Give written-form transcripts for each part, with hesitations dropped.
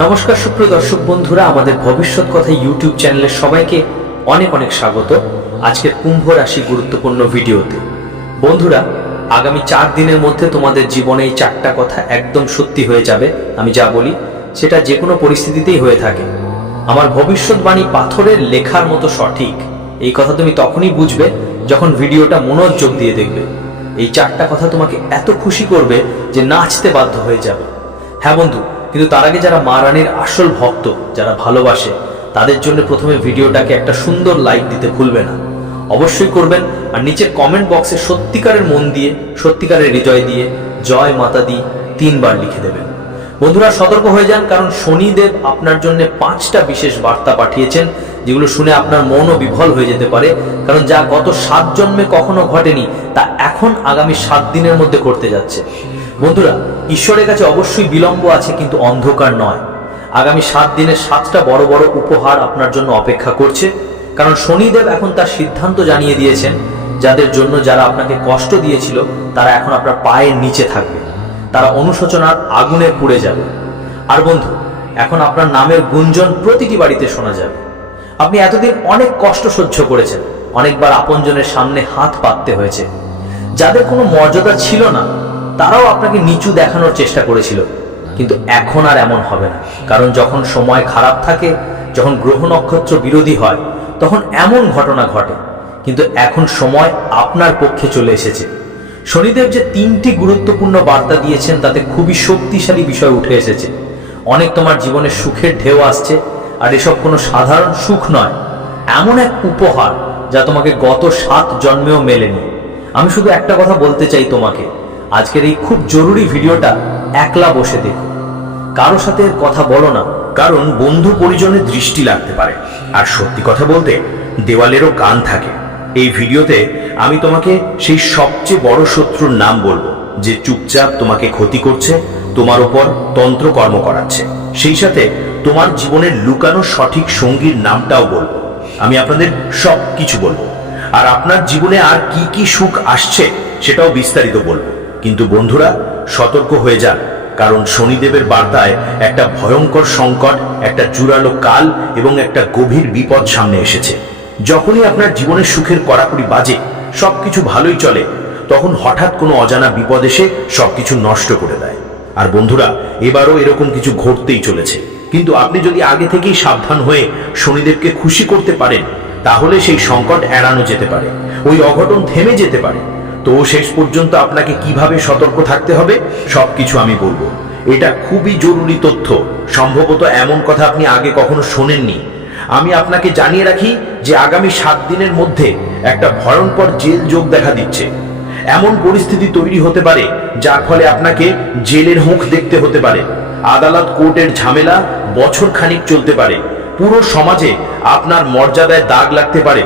নমস্কার সুপ্রিয় দর্শক বন্ধুরা, আমাদের ভবিষ্যৎ কথা ইউটিউব চ্যানেলে সবাইকে অনেক অনেক স্বাগত। আজকের কুম্ভ রাশি গুরুত্বপূর্ণ ভিডিওতে বন্ধুরা, আগামী 4 দিনের মধ্যে তোমাদের জীবনে এই 4টা কথা একদম সত্যি হয়ে যাবে। আমি যা বলি সেটা যে কোনো পরিস্থিতিতেই হয়ে থাকে। আমার ভবিষ্যৎবাণী পাথরের লেখার মতো সঠিক। এই কথা তুমি তখনই বুঝবে যখন ভিডিওটা মনোযোগ দিয়ে দেখবে। এই 4টা কথা তোমাকে এত খুশি করবে যে নাচতে বাধ্য হয়ে যাবে। হ্যাঁ বন্ধু, কিন্তু তার আগে যারা মা রানীর আসল ভক্ত, যারা ভালোবাসে, তাদের জন্য প্রথমে ভিডিওটাকে একটা সুন্দর লাইক দিতে ভুলবে না। অবশ্যই করবেন। আর নিচে কমেন্ট বক্সে সত্যিকারের মন দিয়ে, সত্যিকারের হৃদয় দিয়ে জয় মাতা দি 3 বার লিখে দেবেন। বন্ধুরা সতর্ক হয়ে যান, কারণ শনিদেব আপনার জন্য 5টা বিশেষ বার্তা পাঠিয়েছেন, যেগুলো শুনে আপনার মনও বিভল হয়ে যেতে পারে। কারণ যা গত 7 জন্মে কখনো ঘটেনি, তা এখন আগামী 7 দিনের মধ্যে ঘটতে যাচ্ছে। বন্ধুরা, ঈশ্বরের কাছে অবশ্যই বিলম্ব আছে, কিন্তু অন্ধকার নয়। আগামী 7 দিনে 7টা বড় বড় উপহার আপনার জন্য অপেক্ষা করছে। কারণ শনিদেব এখন তার সিদ্ধান্ত জানিয়ে দিয়েছেন, যাদের জন্য যারা আপনাকে কষ্ট দিয়েছিল তারা এখন আপনার পায়ের নিচে থাকবে, তারা অনুশোচনার আগুনে পুড়ে যাবে। আর বন্ধু, এখন আপনার নামের গুঞ্জন প্রতিটি বাড়িতে শোনা যাবে। আপনি এতদিন অনেক কষ্ট সহ্য করেছেন, অনেকবার আপনজনের সামনে হাত পাততে হয়েছে। যাদের কোনো মর্যাদা ছিল না তারাও আপনাকে নিচু দেখানোর চেষ্টা করেছিল, কিন্তু এখন আর এমন হবে না। কারণ যখন সময় খারাপ থাকে, যখন গ্রহ নক্ষত্র বিরোধী হয়, তখন এমন ঘটনা ঘটে। কিন্তু এখন সময় আপনার পক্ষে চলে এসেছে। শনিদেব যে 3টি গুরুত্বপূর্ণ বার্তা দিয়েছেন, তাতে খুবই শক্তিশালী বিষয় উঠে এসেছে। অনেক তোমার জীবনে সুখের ঢেউ আসছে। আর এসব কোনো সাধারণ সুখ নয়, এমন এক উপহার যা তোমাকে গত 7 জন্মেও মেলেনি। আমি শুধু একটা কথা বলতে চাই তোমাকে, আজকের এই খুব জরুরি ভিডিওটা একলা বসে দেখো, কারো সাথে কথা বলো না। কারণ বন্ধু পরিজনের দৃষ্টি লাগতে পারে, আর সত্যি কথা বলতে দেওয়ালেরও কান থাকে। এই ভিডিওতে আমি তোমাকে সেই সবচেয়ে বড় শত্রুর নাম বলবো, যে চুপচাপ তোমাকে ক্ষতি করছে, তোমার উপর তন্ত্রকর্ম করাচ্ছে। সেই সাথে তোমার জীবনের লুকানো সঠিক সঙ্গীর নামটাও বলবো। আমি আপনাদের সব কিছু বলবো, আর আপনার জীবনে আর কি কি সুখ আসছে সেটাও বিস্তারিত বলবো। কিন্তু বন্ধুরা সতর্ক হয়ে যান, কারণ শনিদেবের বার্তায় একটা ভয়ঙ্কর সংকট, একটা জোরালো কাল এবং একটা গভীর বিপদ সামনে এসেছে। যখনই আপনার জীবনের সুখের কড়াকড়ি বাজে, সবকিছু ভালোই চলে, তখন হঠাৎ কোনো অজানা বিপদ এসে সবকিছু নষ্ট করে দেয়। আর বন্ধুরা, এবারও এরকম কিছু ঘটতেই চলেছে। কিন্তু আপনি যদি আগে থেকেই সাবধান হয়ে শনিদেবকে খুশি করতে পারেন, তাহলে সেই সংকট এড়ানো যেতে পারে, ওই অঘটন থেমে যেতে পারে। তো শেষ পর্যন্ত আপনাকে কিভাবে সতর্ক থাকতে হবে সবকিছু আমি বলবো। এটা খুবই জরুরি তথ্য, সম্ভবত এমন কথা আপনি আগে কখনো শোনেননি। আমি আপনাকে জানিয়ে রাখি যে আগামী 7 দিনের মধ্যে একটা ভয়ঙ্কর জেল যোগ দেখা দিচ্ছে। এমন পরিস্থিতি তৈরি হতে পারে যার ফলে আপনাকে জেলের মুখ দেখতে হতে পারে। আদালত কোর্টের ঝামেলা বছর খানিক চলতে পারে। পুরো সমাজে আপনার মর্যাদায় দাগ লাগতে পারে।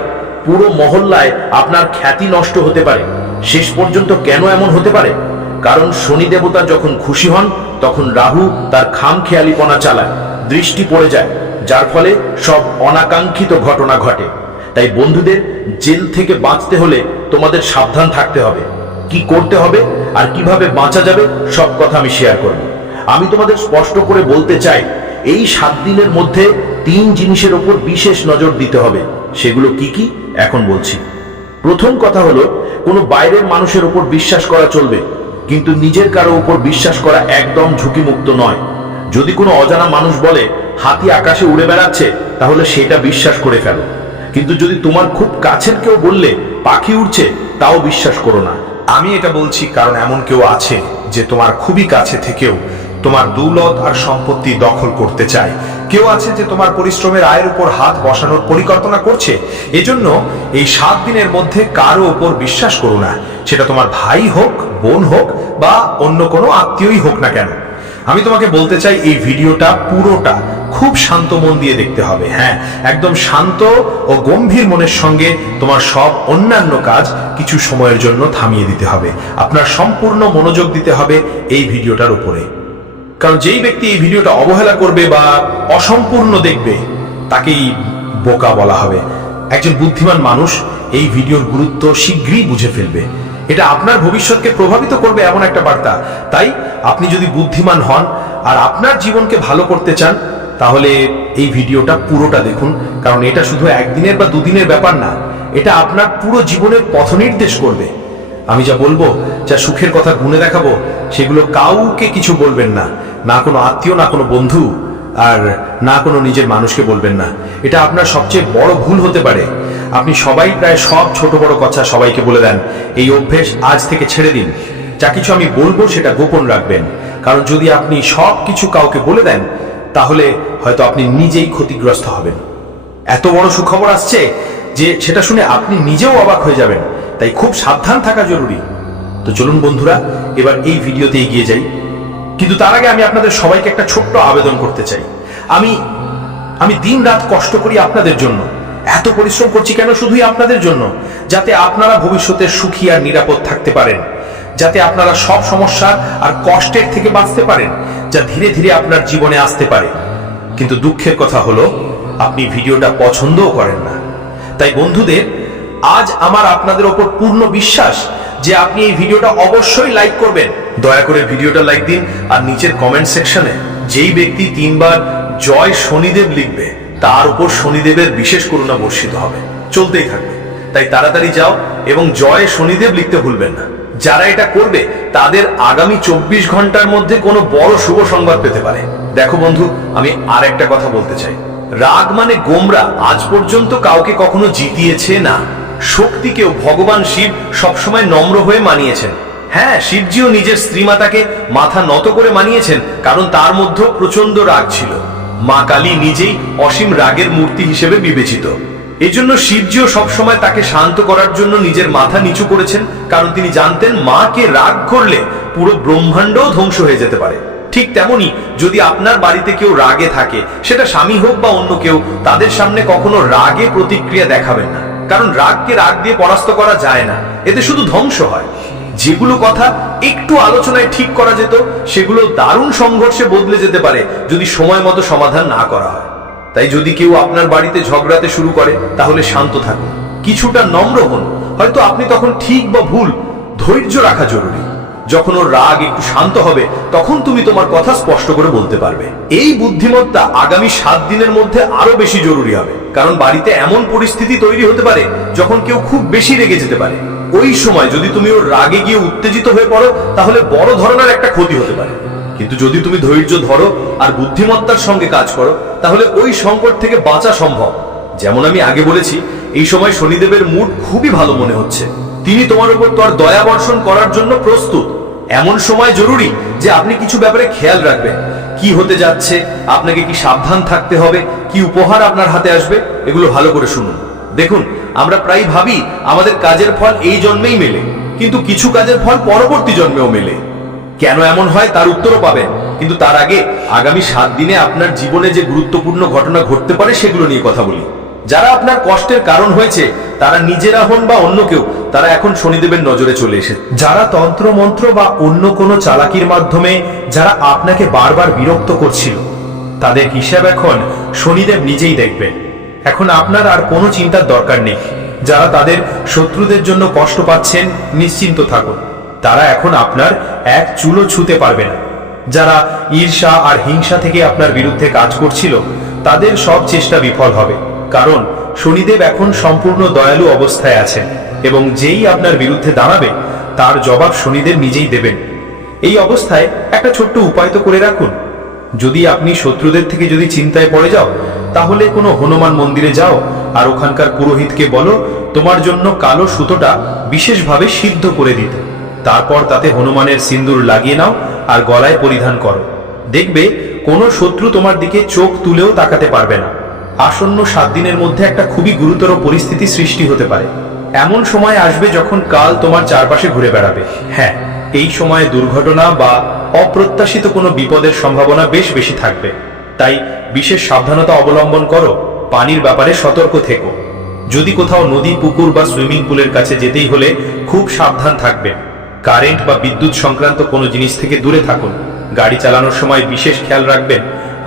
পুরো মহল্লায় আপনার খ্যাতি নষ্ট হতে পারে। শেষ পর্যন্ত কেন এমন হতে পারে? কারণ শনি দেবতা যখন খুশি হন, তখন রাহু তার খামখেয়ালিপনা চালায়, দৃষ্টি পড়ে যায়, যার ফলে সব অনাকাঙ্ক্ষিত ঘটনা ঘটে। তাই বন্ধুদের, জেল থেকে বাঁচতে হলে তোমাদের সাবধান থাকতে হবে। কি করতে হবে আর কিভাবে বাঁচা যাবে সব কথা আমি শেয়ার করব। আমি তোমাদের স্পষ্ট করে বলতে চাই, এই 7 দিনের মধ্যে 3 জিনিসের উপর বিশেষ নজর দিতে হবে। সেগুলো কি কি এখন বলছি। প্রথম কথা হলো, কোনো বাইরের মানুষের উপর বিশ্বাস করা চলবে, কিন্তু নিজের কারো উপর বিশ্বাস করা একদম ঝুঁকিমুক্ত নয়। যদি কোনো অজানা মানুষ বলে হাতি আকাশে উড়ে বেড়াচ্ছে, তাহলে সেটা বিশ্বাস করে ফেলো। কিন্তু যদি তোমার খুব কাছের কেউ বললে পাখি উড়ছে, তাও বিশ্বাস করো না। আমি এটা বলছি কারণ এমন কেউ আছে যে তোমার খুবই কাছে থেকেও তোমার দৌলত আর সম্পত্তি দখল করতে চায়। কেউ আছে যে তোমার পরিশ্রমের আয়ের উপর হাত বসানোর পরিকল্পনা করছে। এজন্য এই 7 দিনের মধ্যে কারো উপর বিশ্বাস করো না, সেটা তোমার ভাই হোক, বোন হোক বা অন্য কোনো আত্মীয়ই হোক না কেন। আমি তোমাকে বলতে চাই, এই ভিডিওটা পুরোটা খুব শান্ত মন দিয়ে দেখতে হবে। হ্যাঁ, একদম শান্ত ও গম্ভীর মনের সঙ্গে তোমার সব অন্যান্য কাজ কিছু সময়ের জন্য থামিয়ে দিতে হবে। আপনার সম্পূর্ণ মনোযোগ দিতে হবে এই ভিডিওটার উপরে। কারণ যেই ব্যক্তি এই ভিডিওটা অবহেলা করবে বা অসম্পূর্ণ দেখবে, তাকেই বোকা বলা হবে। একজন বুদ্ধিমান মানুষ এই ভিডিওর গুরুত্ব শীঘ্রই বুঝে ফেলবে। এটা আপনার ভবিষ্যৎকে প্রভাবিত করবে এমন একটা বার্তা। তাই আপনি যদি বুদ্ধিমান হন আর আপনার জীবনকে ভালো করতে চান, তাহলে এই ভিডিওটা পুরোটা দেখুন। কারণ এটা শুধু একদিনের বা দুদিনের ব্যাপার না, এটা আপনার পুরো জীবনের পথ নির্দেশ করবে। আমি যা বলবো, যা সুখের কথা গুণে দেখাবো, সেগুলো কাউকে কিছু বলবেন না, না কোনো আত্মীয়, না কোনো বন্ধু, আর না কোনো নিজের মানুষকে বলবেন না। এটা আপনার সবচেয়ে বড় ভুল হতে পারে। আপনি সবাই প্রায় সব ছোট বড় কথা সবাইকে বলে দেন। এই অভ্যেস আজ থেকে ছেড়ে দিন। যা কিছু আমি বলবো সেটা গোপন রাখবেন, কারণ যদি আপনি সব কিছু কাউকে বলে দেন, তাহলে হয়তো আপনি নিজেই ক্ষতিগ্রস্ত হবেন। এত বড় সুখবর আসছে যে সেটা শুনে আপনি নিজেও অবাক হয়ে যাবেন, তাই খুব সাবধান থাকা জরুরি। তো চলুন বন্ধুরা, এবার এই ভিডিওতে এগিয়ে যাই। কিন্তু তার আগে আমি আপনাদের সবাইকে একটা ছোট্ট আবেদন করতে চাই। আমি দিন রাত কষ্ট করি আপনাদের জন্য, এত পরিশ্রম করছি কেন? শুধুই আপনাদের জন্য, যাতে আপনারা ভবিষ্যতে সুখী আর নিরাপদ থাকতে পারেন, যাতে আপনারা সব সমস্যা আর কষ্টের থেকে বাঁচতে পারেন, যা ধীরে ধীরে আপনার জীবনে আসতে পারে। কিন্তু দুঃখের কথা হলো, আপনি ভিডিওটা পছন্দও করেন না। তাই বন্ধুদের, আজ আমার আপনাদের ওপর পূর্ণ বিশ্বাস যে আপনি এই ভিডিওটা অবশ্যই লাইক করবেন। দয়া করে ভিডিওটা লাইক দিন, আর নিচের কমেন্ট সেকশনে যেই ব্যক্তি 3 বার জয় শনিদেব লিখবে, তার উপর শনিদেবের বিশেষ করুণা বর্ষিত হবে, চলতেই থাকবে। তাই তাড়াতাড়ি যাও এবং জয় শনিদেব লিখতে ভুলবেন না। যারা এটা করবে তাদের আগামী 24 ঘন্টার মধ্যে কোনো বড় শুভ সংবাদ পেতে পারে। দেখো বন্ধু, আমি আর একটা কথা বলতে চাই। রাগ মানে গোমরা আজ পর্যন্ত কাউকে কখনো জিতিয়েছে না। শক্তিকেও ভগবান শিব সবসময় নম্র হয়ে মানিয়েছেন। হ্যাঁ, শিবজিও নিজের স্ত্রী মাতাকে মাথা নত করে মানিয়েছেন, কারণ তার মধ্যে প্রচন্ড রাগ ছিল। মা কালী নিজেই অসীম রাগের মূর্তি হিসেবে বিবেচিত। এই জন্য শিবজিও সবসময় তাকে শান্ত করার জন্য নিজের মাথা নিচু করেছেন, কারণ তিনি জানতেন মাকে রাগ করলে পুরো ব্রহ্মাণ্ডও ধ্বংস হয়ে যেতে পারে। ঠিক তেমনি যদি আপনার বাড়িতে কেউ রাগে থাকে, সেটা স্বামী হোক বা অন্য কেউ, তাদের সামনে কখনো রাগে প্রতিক্রিয়া দেখাবেন না, কারণ রাগকে রাগ দিয়ে পরাস্ত করা যায় না, এতে শুধু ধ্বংস হয়। যেগুলো কথা একটু আলোচনায় ঠিক করা যেত, সেগুলো দারুণ সংঘর্ষে বদলে যেতে পারে যদি সময় মতো সমাধান না করা হয়। তাই যদি কেউ আপনার বাড়িতে ঝগড়াতে শুরু করে, তাহলে শান্ত থাকুন, কিছুটা নম্র হন। হয়তো আপনি তখন ঠিক বা ভুল, ধৈর্য রাখা জরুরি। যখন ওর রাগ একটু শান্ত হবে, তখন তুমি তোমার কথা স্পষ্ট করে বলতে পারবে। এই বুদ্ধিমত্তা আগামী 7 দিনের মধ্যে আরো বেশি জরুরি হবে, কারণ বাড়িতে এমন পরিস্থিতি তৈরি হতে পারে যখন কেউ খুব বেশি রেগে যেতে পারে। ওই সময় যদি তুমি ওর রাগে গিয়ে উত্তেজিত হয়ে পড়ো, তাহলে বড় ধরনের একটা ক্ষতি হতে পারে। কিন্তু যদি তুমি ধৈর্য ধরো আর বুদ্ধিমত্তার সঙ্গে কাজ করো, তাহলে ওই সংকট থেকে বাঁচা সম্ভব। যেমন আমি আগে বলেছি, এই সময় শনিদেবের মুড খুবই ভালো মনে হচ্ছে। তিনি তোমার উপর তার দয়া বর্ষণ করার জন্য প্রস্তুত। এমন সময় জরুরি যে আপনি কিছু ব্যাপারে খেয়াল রাখবেন। কি হতে যাচ্ছে, আপনাকে কি সাবধান থাকতে হবে, কি উপহার আপনার হাতে আসবে, এগুলো ভালো করে শুনুন। দেখুন, আমরা প্রায় ভাবি আমাদের কাজের ফল এই জন্মেই মেলে, কিন্তু কিছু কাজের ফল পরবর্তী জন্মেও মেলে। কেন এমন হয় তার উত্তরও পাবেন, কিন্তু তার আগে আগামী 7 দিনে আপনার জীবনে যে গুরুত্বপূর্ণ ঘটনা ঘটতে পারে, সেগুলো নিয়ে কথা বলি। যারা আপনার কষ্টের কারণ হয়েছে, তারা নিজেরা হন বা অন্য কেউ, তারা এখন শনিদেবের নজরে চলে এসেছে। যারা তন্ত্র মন্ত্র বা অন্য কোনো চালাকির মাধ্যমে যারা আপনাকে বারবার বিরক্ত করছিল, তাদের হিসাব এখন শনিদেব নিজেই দেখবেন। এখন আপনার আর কোনো চিন্তার দরকার নেই। যারা তাদের শত্রুদের জন্য কষ্ট পাচ্ছেন, নিশ্চিন্ত থাকুন, তারা এখন আপনার এক চুলো ছুঁতে পারবে না। যারা ঈর্ষা আর হিংসা থেকে আপনার বিরুদ্ধে কাজ করছিল, তাদের সব চেষ্টা বিফল হবে, কারণ শনিদেব এখন সম্পূর্ণ দয়ালু অবস্থায় আছেন, এবং যেই আপনার বিরুদ্ধে দাঁড়াবে, তার জবাব শনিদেব নিজেই দেবেন। এই অবস্থায় একটা ছোট্ট উপায় তো করে রাখুন। যদি আপনি শত্রুদের থেকে যদি চিন্তায় পড়ে যাও, তাহলে কোনো হনুমান মন্দিরে যাও আর ওখানকার পুরোহিতকে বলো তোমার জন্য কালো সুতোটা বিশেষভাবে সিদ্ধ করে দিতে। তারপর তাতে হনুমানের সিন্দুর লাগিয়ে নাও আর গলায় পরিধান করো। দেখবে কোনো শত্রু তোমার দিকে চোখ তুলেও তাকাতে পারবে না। আসন্ন 7 দিনের মধ্যে একটা খুবই গুরুতর পরিস্থিতি সৃষ্টি হতে পারে। এমন সময় আসবে যখন কাল তোমার চারপাশে ঘুরে বেড়াবে। হ্যাঁ, এই সময়ে দুর্ঘটনা বা অপ্রত্যাশিত কোনো বিপদের সম্ভাবনা বেশ বেশি থাকবে। তাই বিশেষ সাবধানতা অবলম্বন করো, পানির ব্যাপারে সতর্ক থেকো। যদি কোথাও নদী, পুকুর বা সুইমিং পুলের কাছে যেতেই হলে খুব সাবধান থাকবেন। কারেন্ট বা বিদ্যুৎ সংক্রান্ত কোনো জিনিস থেকে দূরে থাকুন। গাড়ি চালানোর সময় বিশেষ খেয়াল রাখবেন।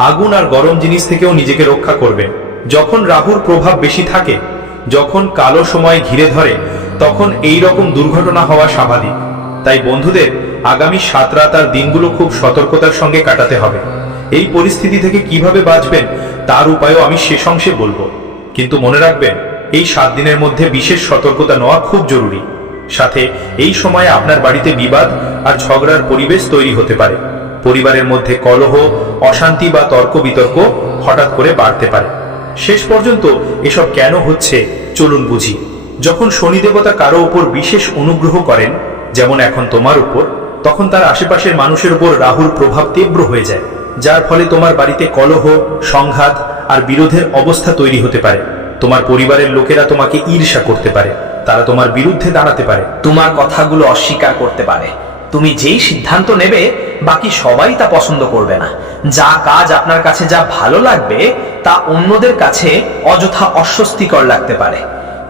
আগুন আর গরম জিনিস থেকেও নিজেকে রক্ষা করবেন। যখন রাহুর প্রভাব বেশি থাকে, যখন কালো সময় ঘিরে ধরে, তখন এই রকম দুর্ঘটনা হওয়া স্বাভাবিক। তাই বন্ধুদের, আগামী 7 রাত আর দিনগুলো খুব সতর্কতার সঙ্গে কাটাতে হবে। এই পরিস্থিতি থেকে কিভাবে বাঁচবেন তার উপায়ও আমি শেষ অংশে বলবো, কিন্তু মনে রাখবেন এই 7 দিনের মধ্যে বিশেষ সতর্কতা নেওয়া খুব জরুরি। সাথে এই সময়ে আপনার বাড়িতে বিবাদ আর ঝগড়ার পরিবেশ তৈরি হতে পারে। পরিবারের মধ্যে কলহ, অশান্তি বা তর্ক বিতর্ক হঠাৎ করে বাড়তে পারে। শেষ পর্যন্ত এসব কেন হচ্ছে চলুন বুঝি। যখন শনি দেবতা কারো উপর বিশেষ অনুগ্রহ করেন, যেমন এখন তোমার উপর, তখন তার আশেপাশের মানুষের উপর রাহুর প্রভাব তীব্র হয়ে যায়, যার ফলে তোমার বাড়িতে কলহ, সংঘাত আর বিরোধের অবস্থা তৈরি হতে পারে। তোমার পরিবারের লোকেরা তোমাকে ঈর্ষা করতে পারে, তারা তোমার বিরুদ্ধে দাঁড়াতে পারে, তোমার কথাগুলো অস্বীকার করতে পারে। তুমি যেই সিদ্ধান্ত নেবে বাকি সবাই তা পছন্দ করবে না। যা কাজ আপনার কাছে যা ভালো লাগবে তা অন্যদের কাছে অযথা অস্বস্তিকর লাগতে পারে।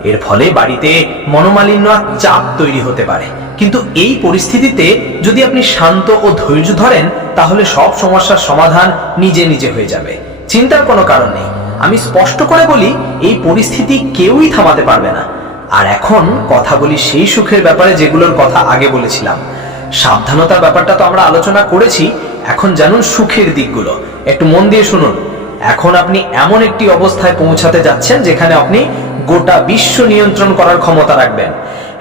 এর ফলে বাড়িতে মনোমালিন্য আর চাপ তৈরি হতে পারে। কিন্তু এই পরিস্থিতিতে যদি আপনি শান্ত ও ধৈর্য ধরেন, তাহলে সব সমস্যার সমাধান নিজে নিজে হয়ে যাবে। চিন্তার কোনো কারণ নেই। আমি স্পষ্ট করে বলি, এই পরিস্থিতি কেউই থামাতে পারবে না। আর এখন কথা বলি সেই সুখের ব্যাপারে যেগুলোর কথা আগে বলেছিলাম। সাবধানতার ব্যাপারটা তো আমরা আলোচনা করেছি, এখন জানুন সুখের দিকগুলো। একটু মন দিয়ে শুনুন। এখন আপনি এমন একটি অবস্থায় পৌঁছাতে যাচ্ছেন যেখানে আপনি গোটা বিশ্ব নিয়ন্ত্রণ করার ক্ষমতা রাখবেন।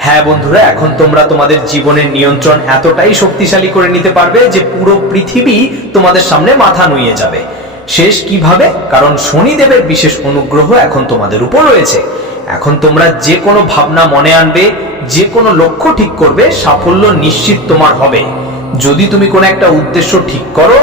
হ্যাঁ বন্ধুরা, এখন তোমরা তোমাদের জীবনের নিয়ন্ত্রণ এতটাই শক্তিশালী করে নিতে পারবে যে পুরো পৃথিবী তোমাদের সামনে মাথা নুইয়ে যাবে। শেষ কিভাবে? কারণ শনিদেবের বিশেষ অনুগ্রহ এখন তোমাদের উপর রয়েছে। এখন তোমরা যে কোনো ভাবনা মনে আনবে, যে কোনো লক্ষ্য ঠিক করবে, সাফল্য নিশ্চিত তোমার হবে। যদি তুমি কোনো একটা উদ্দেশ্য ঠিক করো